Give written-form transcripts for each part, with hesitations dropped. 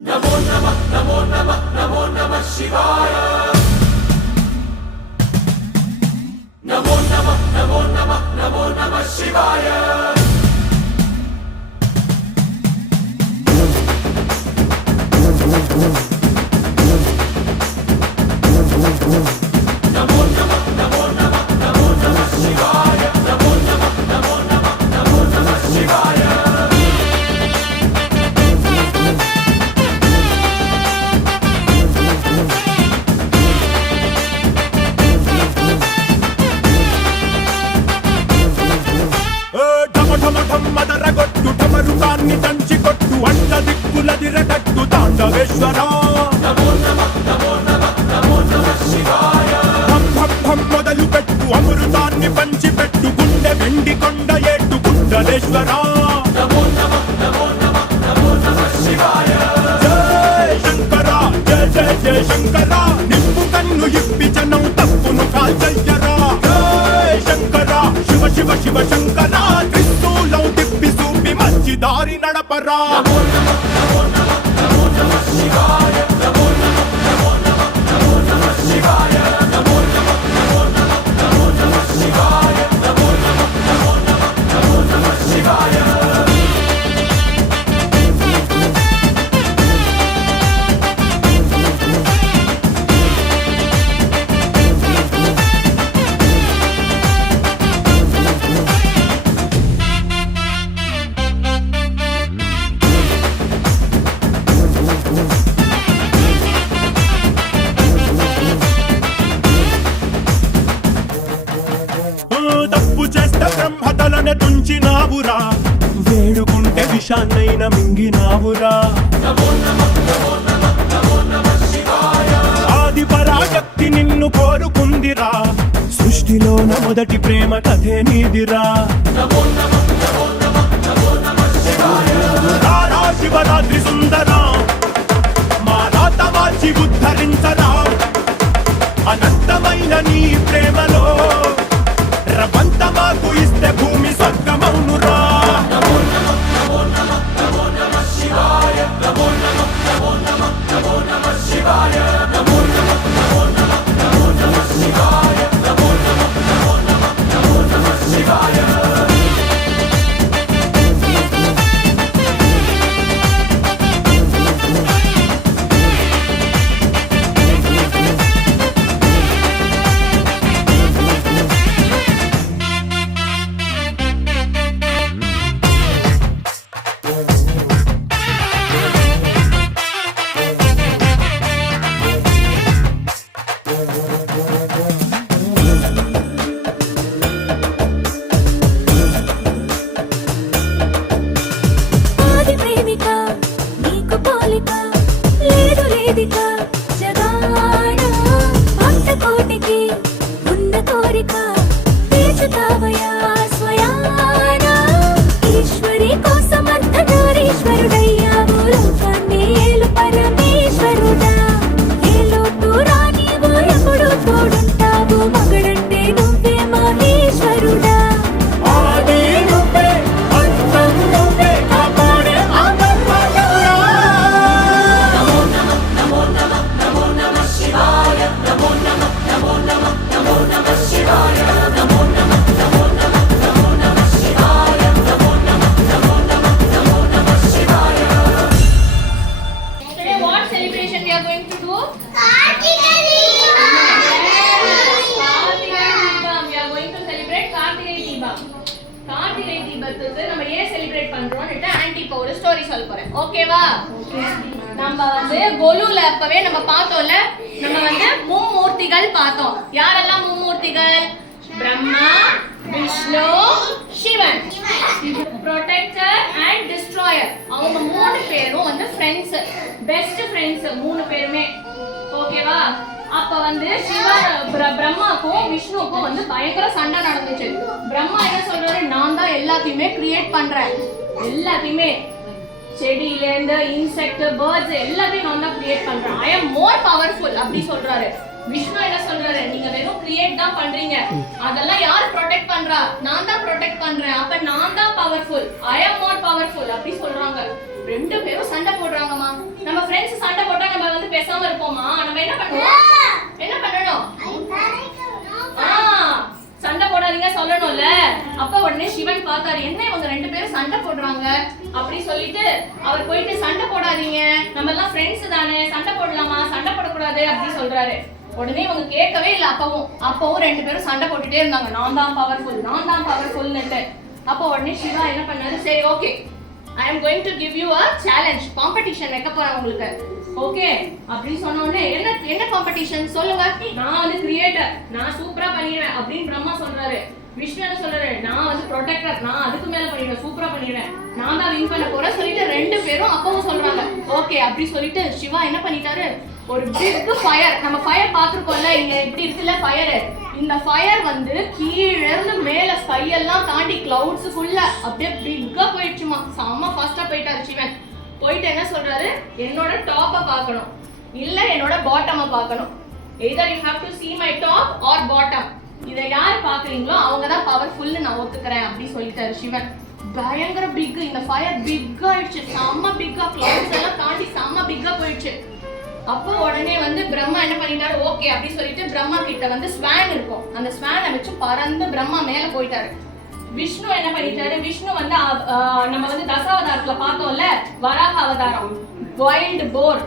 नमो नमः नमो नमः नमो नमः शिवाय नमो नमः नमो नमः नमो नमः शिवाय नमो नमः नमो नमः नमो नमः शिवाय नमो नमः नमो नमः नमो नमः शिवाय మదరగొట్టు టమరుకాన్ని దంచి కొట్టు అంట దిక్కులదిరగట్టు తాండవేశ్వర नमो नमः नमो नमः नमो नमः शिवाय భం భం భం మొదలు పెట్టు అమృతాన్ని పంచి పెట్టు గుండె వెండి కొండ ఏట్టు గుండలేశ్వర नमो नमः नमो नमः नमो नमः शिवाय జయ శంకర జయ జయ జయ శంకర నిప్పు కన్ను ఇప్పి జనం తప్పును కాల్చయ్యరా జయ శంకర శివ శివ శివ శంకర త్రిశూలం తిప్పి చూపి మంచి దారి నడపరా नमो नमः नमो नमः नमो नमः शिवाय नमो नमः नमो नमः नमो नमः शिवाय नमो नमः नमो नमः नमो नमः शिवाय नमो नमः नमो नमः नमो नमः शिवाय తప్పు చేస్తే బ్రహ్మతలనే తుంచినావురా వేడుకుంటే విషాన్నైన మింగినావురా नमो नमः नमो नमः नमो नमः शिवाय ఆది పరాశక్తి నిన్ను కోరుకుందిరా సృష్టిలోన మొదటి ప్రేమ కథే నీదిరా नमो नमः नमो नमः नमो नमः शिवाय రారా శివరాత్రి సుందరా మా రాత మార్చి ఉద్ధరించరా అనంతమైన నీ ప్రేమలో రవంత మాకు ఇస్తే భూమి స్వర్గమౌనురా नमो नमः नमो नमः नमो नमः शिवाय नमो नमः नमो नमः नमो नमः शिवाय नमो नमः नमो नमः नमो नमः शिवाय नमो नमः नमो नमः नमो नमः शिवाय ఆది ప్రేమిక నీకు పోలిక లేదు లేదిక జగాన భక్త కోటికి ఉన్న కోరిక తీర్చుతావయా స్వయాన ఈశ్వరి కోసం అర్ధనారీశ్వరుడయ్యావు లోకాన్ని ఏలు పరమేశ్వరుడా ఏ లోటు రానివు ఎప్పుడు తోడుంటావు మగడంటే నువ్వే మహేశ్వరుడా ఆది నువ్వే అంతం నువ్వే కాపాడే ఆత్మపరమా नमो नमः नमो नमः नमो नमः शिवाय नमो नमः नमो नमः नमो नमः शिवाय नमो नमः नमो नमः नमो नमः शिवाय नमो नमः नमो नमः नमो नमः शिवाय Today what celebration we are going to do? Karthika Kartigai Deepam. We are going to celebrate Kartigai Deepam. Kartigai Deepamத்துக்கு நம்ம ஏன் செலிப்ரேட் பண்றோம்னு ஆன்டிக்கு ஒரு ஸ்டோரி சொல்ல போறேன். ஓகேவா? நம்ம வந்து கொலுல அப்பவே நம்ம பார்த்தோம்ல, நம்ம வந்து மும்மூர்த்திகள் பார்த்தோம். யாரெல்லாம் மும்மூர்த்திகள்? Brahma, Vishnu, Shiva. Protector and destroyer. அவங்க மூணு பேரும் வந்து ஃப்ரெண்ட்ஸ், பெஸ்ட் ஃப்ரெண்ட்ஸ் மூணு பேருமே. ஓகேவா? அப்ப வந்து பிரம்மாக்கும் விஷ்ணுவுக்கும் வந்து பயங்கர சண்டை நடந்துச்சு. பிரம்மா என்ன சொல்றாரு, நான் தான் எல்லாத்தையுமே கிரியேட் பண்றேன், எல்லாத்தையுமே செடியில இருந்து இன்செக்ட் பேர்ட்ஸ் எல்லாத்தையும் நான் தான் கிரியேட் பண்றேன், ஐ அம் மோர் பவர்ஃபுல் அப்படி சொல்றாரு. விஷ்ணு என்ன சொல்றாரு, நீங்க வெறும் கிரியேட் தான் பண்றீங்க, அதெல்லாம் யார் ப்ரொடெக்ட் பண்றா, நான் தான் ப்ரொடெக்ட் பண்றேன், அப்ப நான் தான் பவர்ஃபுல், ஐ அம் மோர் பவர்ஃபுல் அப்படி சொல்றாங்க. ரெண்டு பேரும் சண்டை போடுறாங்கம்மா. நம்ம பேசாம இருப்போமா? நம்ம என்ன பண்ணுவோம்? என்ன பண்ணணும்? சண்டை போடாதீங்க சொல்லணும்ல. அப்ப உடனே சிவன் பார்த்தாரு, என்ன இவங்க ரெண்டு பேரும் சண்டை போடுறாங்க அப்படி சொல்லிட்டு அவர் போயிட்டு சண்டை போடாதீங்க, நம்ம எல்லாம் ஃப்ரெண்ட்ஸ் தானே, சண்டை போடலாமா, சண்டை போடக்கூடாது அப்படி சொல்றாரு. உடனே இவங்க கேட்கவே இல்லை. அப்பவும் ரெண்டு பேரும் சண்டை போட்டுட்டே இருந்தாங்க, நான் தான் பவர்ஃபுல்னுட்டு. அப்போ உடனே சிவா என்ன பண்ணாரு, சரி okay, I am going to give you a challenge, competition வைக்க போறேன் உங்களுக்கு, ஓகே அப்படி சொன்ன உடனே என்ன காம்படிஷன் சொல்லுங்க. நான் வந்து கிரியேட்டர், நான் சூப்பரா பண்ணிடுவேன் அப்படின்னு பிரம்மா சொல்றாரு. விஷ்ணு என்ன சொல்றாரு, நான் வந்து ப்ரொடெக்டர், நான் அதுக்கு மேல பண்ணிடுவேன், சூப்பரா பண்ணிடுவேன், நான் தான் வின் பண்ண போறேன் சொல்லிட்டு ரெண்டு பேரும் அப்பவும் சொல்றாங்க. ஓகே அப்படி சொல்லிட்டு சிவா என்ன பண்ணிட்டாரு, ஒரு பிக் ஃபயர், நம்ம ஃபயர் பார்த்துருக்கோம்ல, இங்க இப்படி இருக்குல்ல ஃபயர், இந்த ஃபயர் வந்து கீழே இருந்து மேல ஸ்கை எல்லாம் தாண்டி கிளவுட்ஸ் ஃபுல்லா அப்படியே பிக்கா போயிடுச்சுமா. செம்ம ஃபாஸ்டா போயிட்டாரு சிவன். போயிட்டு என்ன சொல்றாரு, என்னோட டாப்பை பார்க்கணும் இல்ல என்னோட பாட்டமை பார்க்கணும், either you have to see my top or bottom, இதை யார் பாக்குறீங்களோ அவங்க தான் பவர்ஃபுல்னு நான் ஒத்துக்கிறேன் அப்படி சொல்லிட்டாரு சிவன். பயங்கர பிக், இந்த ஃபயர் பிக் ஆயிடுச்சு, செம்ம பிக்கா, கிளவுட்ஸ் எல்லாம் தாண்டி செம்ம பிக்கா போயிடுச்சு. அப்போ உடனே வந்து பிரம்மா என்ன பண்ணிட்டாரு, ஓகே அப்படி சொல்லிட்டு பிரம்மா கிட்ட வந்து ஸ்வான் இருக்கும், அந்த ஸ்வானை வச்சு பறந்து பிரம்மா மேல போயிட்டாரு. விஷ்ணு என்ன பண்ணிட்டாரு, விஷ்ணு வந்து நம்ம வந்து தசாவதாரத்துல பார்த்தோம்ல, வராக அவதாரம், வைல்டு போர்,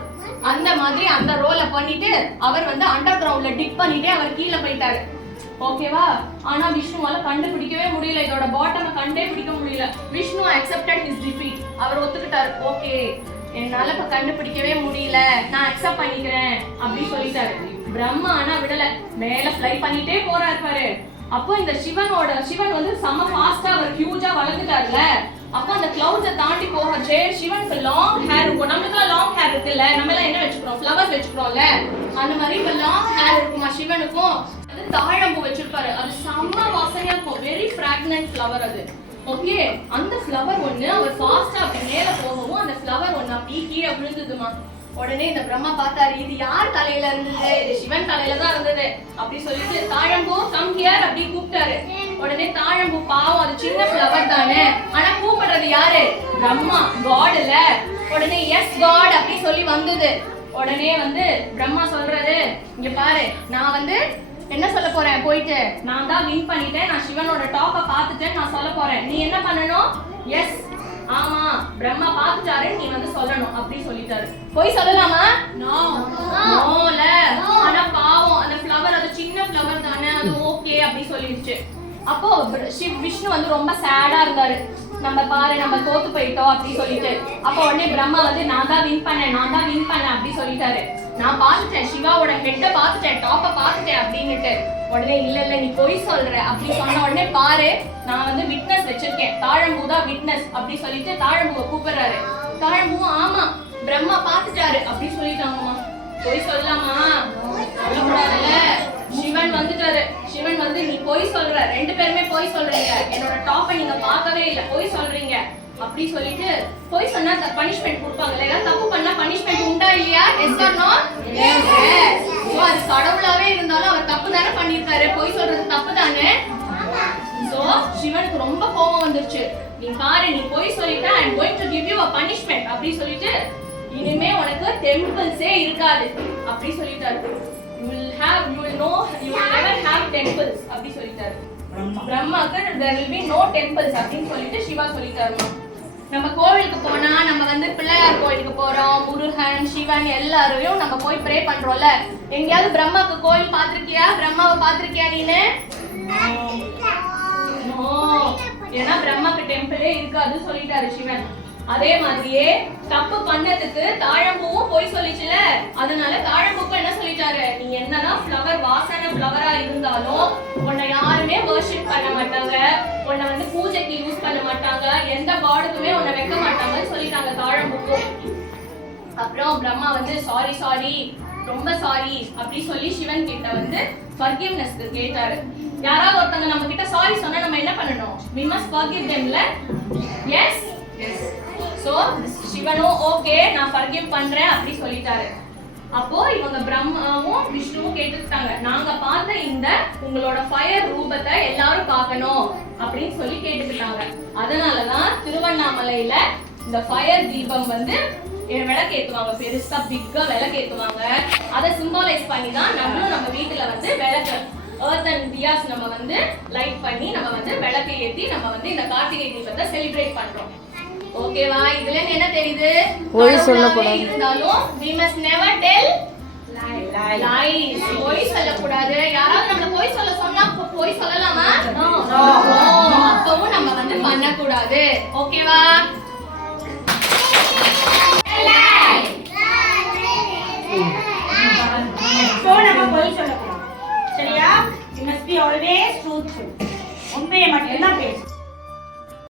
அந்த மாதிரி அந்த ரோலை பண்ணிட்டு அவர் வந்து அண்டர் கிரவுண்ட்ல டிக் பண்ணிட்டே அவர் கீழே போயிட்டாரு. ஓகேவா? ஆனா விஷ்ணுவால கண்டுபிடிக்கவே முடியல, இதோட பாட்டமை கண்டே பிடிக்க முடியல. விஷ்ணு அக்செப்டட் ஹிஸ் டிஃபீட், அவர் ஒத்துக்கிட்டாரு, ஓகே என்னால இப்ப கண்டுபிடிக்கவே முடியல, நான் அக்செப்ட் பண்ணிக்கிறேன் அப்படி சொல்லிட்டாரு. பிரம்மா ஆனா விடல, மேல ஃப்ளை பண்ணிட்டே போறாரு பாரு. அப்போ இந்த சிவன் வந்து செம ஃபாஸ்டா அவர் ஹியூஜா வளர்ந்துட்டாருல, அப்போ அந்த கிளவுட்ஸை தாண்டி போகச்சே சிவனுக்கு லாங் ஹேர் இருக்கும். நம்மளுக்கு லாங் ஹேர் இருக்குல்ல, நம்ம எல்லாம் என்ன வச்சுக்கிறோம், ஃப்ளவர்ஸ் வச்சுக்கிறோம்ல, அந்த மாதிரி இப்ப லாங் ஹேர் இருக்குமா சிவனுக்கும். அது தாழம்பூ வச்சிருப்பாரு, அது செம்ம வாசனையா இருக்கும், வெரி ஃப்ராக்னன்ட் ஃப்ளவர் அது. ஓகே, அந்த ஃப்ளவர் ஒண்ணு அவர் ஃபாஸ்டா அப்படி மேல போகவும் அந்த ஃப்ளவர் ஒண்ணு அப்படி கீழே விழுந்ததுமா. உடனே இந்த பிரம்மா பார்த்தாரு, இது யார் தலையில இருந்தது, இது சிவன் தலையில தான் இருந்தது அப்படி சொல்லிட்டு தாழம்பூ கம் ஹியர் அப்படி கூப்பிட்டாரு. உடனே தாழம்பூ பாவம், அது சின்ன ஃப்ளவர் தானே, ஆனா கூப்பிடுறது யாரு, பிரம்மா, காட் இல்ல. உடனே எஸ் காட் அப்படி சொல்லி வந்தது. உடனே வந்து பிரம்மா சொல்றாரு, இங்க பாரு, நான் வந்து என்ன சொல்ல போறேன், போயிட்டு நான் தான் வின் பண்ணிட்டேன், நான் சிவனோட டாப்பை பார்த்துட்டேன் நான் சொல்ல போறேன், நீ என்ன பண்ணணும், எஸ் ஆமா பிரம்மா பார்த்துட்டாரு நீ வந்து சொல்லணும் அப்படி சொல்லிட்டாரு. போய் சொல்லலாமா, நோல, ஆனா பாவம் அந்த ஃப்ளவர், அது சின்ன ஃப்ளவர் தானே, அது ஓகே அப்படி சொல்லிடுச்சு. அப்போ விஷ்ணு வந்து ரொம்ப சேடா இருந்தாரு, நம்ம பாரு நம்ம தோத்து போயிட்டோம் அப்படி சொல்லிட்டு. அப்போ உடனே பிரம்மா வந்து நான் தான் வின் பண்ணேன் அப்படி சொல்லிட்டாரு. நான் பார்த்துட்டேன், சிவாவோட ஹெட்டை பார்த்துட்டேன், டாப்பை பார்த்துட்டேன் அப்படின்னுட்டு. உடனே இல்ல நீ பொய் சொல்ற அப்படி சொன்ன உடனே பாரு, நான் வந்து விட்னஸ் வச்சிருக்கேன், தாழம்பூ தான் விட்னஸ் அப்படி சொல்லிட்டு தாழம்பூவை கூப்பிடுறாரு. தாழம்பூ ஆமா பிரம்மா பார்த்துட்டாரு அப்படி சொல்லிட்டாங்கம்மா. பொய் சொல்லலாமா, சொல்லக்கூடாதுல்ல. சிவன் வந்துட்டாரு, சிவன் வந்து நீ பொய் சொல்ற, ரெண்டு பேருமே பொய் சொல்றீங்க, என்னோட டாப்பை நீங்க பார்க்கவே இல்லை, பொய் சொல்றீங்க அப்படி சொல்லிட்டு. பொய் சொன்னா பனிஷ்மெண்ட் கொடுப்பாங்க, ஏதாவது தப்பு பண்ணா பனிஷ்மெண்ட் உண்டா இல்லையா, எஸ் ஆர் நோ? சோ அது கடவுளாவே இருந்தாலும் அவர் தப்பு தானே பண்ணிருக்காரு, பொய் சொல்றது தப்பு தானே. சோ சிவனுக்கு ரொம்ப கோபம் வந்துருச்சு, நீ பாரு நீ பொய் சொல்லிட்ட, I am going to give you a punishment அப்படி சொல்லிட்டு, இனிமே உனக்கு டெம்பிள்ஸே இருக்காது அப்படி சொல்லிட்டாரு. you will never have temples அப்படி சொல்லிட்டாரு. பிரம்மாக்கு there will be no temples அப்படின்னு சொல்லிட்டு சிவா சொல்லிட்டாருமா. நம்ம கோவிலுக்கு போனா நம்ம வந்து பிள்ளையார் கோயிலுக்கு போறோம், முருகன் சிவன் எல்லாரையும் நம்ம போய் ப்ரே பண்றோம்ல, எங்கயாவது பிரம்மாக்கு கோயில் பாத்திருக்கியா, பிரம்மாவை பாத்திருக்கியா நீனு? ஏன்னா பிரம்மாக்கு டெம்பிளே இருக்காது சொல்லிட்டாரு சிவன். அதே மாதிரியே தப்பு பண்ணதுக்கு தாழம்பூவும் போய் சொல்லிச்சுல, அதனால தாழம்பூக்கு என்ன சொல்லிட்டாரு, நீ என்னதான் ஃப்ளவர் வாசனை ஃப்ளவரா இருந்தாலும் உன்னை யாருமே வர்ஷிப் பண்ண மாட்டாங்க, உன்னை வந்து பூஜைக்கு யூஸ் பண்ண மாட்டாங்க, எந்த காடுக்குமே உன்னை வைக்க மாட்டாங்கன்னு சொல்லிட்டாங்க தாழம்பூக்கும். அப்புறம் பிரம்மா வந்து சாரி ரொம்ப சாரி அப்படி சொல்லி சிவன் கிட்ட வந்து ஃபர்கிவ்னஸ் கேட்டாரு. யாராவது ஒருத்தங்க நம்ம கிட்ட சாரி சொன்னா நம்ம என்ன பண்ணணும், we must forgive them ல. yes சோ சிவனும் ஓகே நான் ஃபர்கிவ் பண்றேன் அப்படி சொல்லிட்டாரு. அப்போ இவங்க பிரம்மாவும் விஷ்ணுவும் கேட்டுட்டாங்க, நாங்க பார்த்த இந்த உங்களோட ஃபயர் ரூபத்தை எல்லாரும் பார்க்கணும் அப்படின்னு சொல்லி கேட்டுக்கிட்டாங்க. அதனாலதான் திருவண்ணாமலையில இந்த ஃபயர் தீபம் வந்து விளக்கு ஏத்துவாங்க, பெருசா பிக்கா விளக்கு ஏத்துவாங்க. அதை சிம்பாலைஸ் பண்ணி தான் நம்மளும் நம்ம வீட்டுல வந்து விளக்கு earth and diyas நம்ம வந்து லைட் பண்ணி நம்ம வந்து விளக்கு ஏத்தி நம்ம வந்து இந்த கார்த்திகை தீபத்தை செலிப்ரேட் பண்றோம். ஓகேவா? இதுல இருந்து என்ன தெரியுது? பொய் சொல்லக்கூடாது. இருந்தாலும் we must never tell lies. பொய் சொல்லக்கூடாது. யாராவது நம்மள பொய் சொல்ல சொன்னா பொய் சொல்லலாமா? அப்பவும் நம்ம வந்து பண்ணக்கூடாது. ஓகேவா?